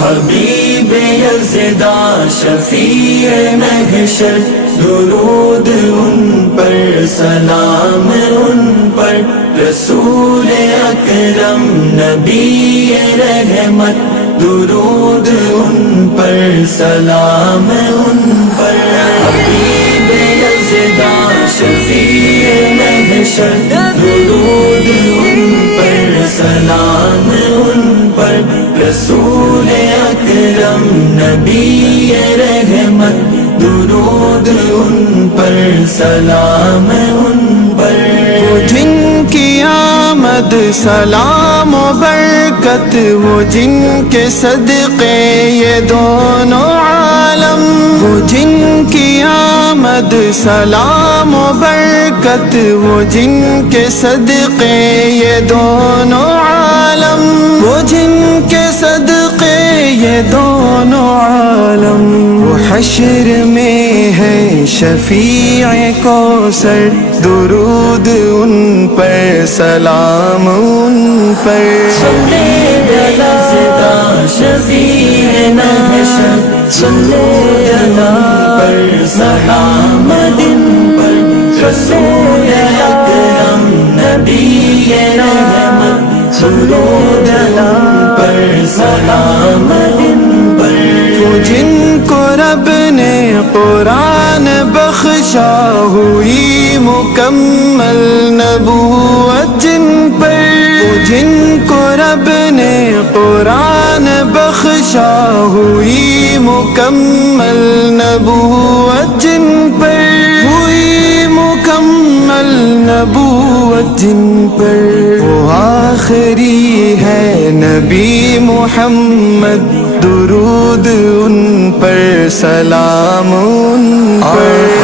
حبیب یزداں شفیع محشر، درود ان پر سلام ان پر، رسول اکرم نبی رحمت، درود ان پر سلام ان پر۔ حبیب یزداں شفیع محشر، درود ان پر سلام ان پر، رسول اکرم نبی رحمت، درود ان پر سلام ان پر۔ وہ جن کی آمد سلام و برکت، وہ جن کے صدقے یہ دونوں عالم، وہ جن کی آمد سلام و برکت، وہ جن کے صدقے یہ دونوں عالم، وہ جن کے صدقے یہ دونوں عالم۔ وہ حشر میں ہے شفیع کوثر، درود ان پر سلام ان پر۔ صلی یزداں شفیع محشر، صلی پر سلام ان پر، رسول اکرم نبی رحمت، درود ان پر سلام ان پر۔ وہ جن کو رب نے قرآن بخشا، ہوئی مکمل نبوت جن پر، وہ جن کو رب نے قرآن بخشا، ہوئی مکمل نبوت جن پر، ہوئی مکمل نبوت جن پر۔ وہ آخری ہے نبی محمد، درود ان پر سلام ان پر۔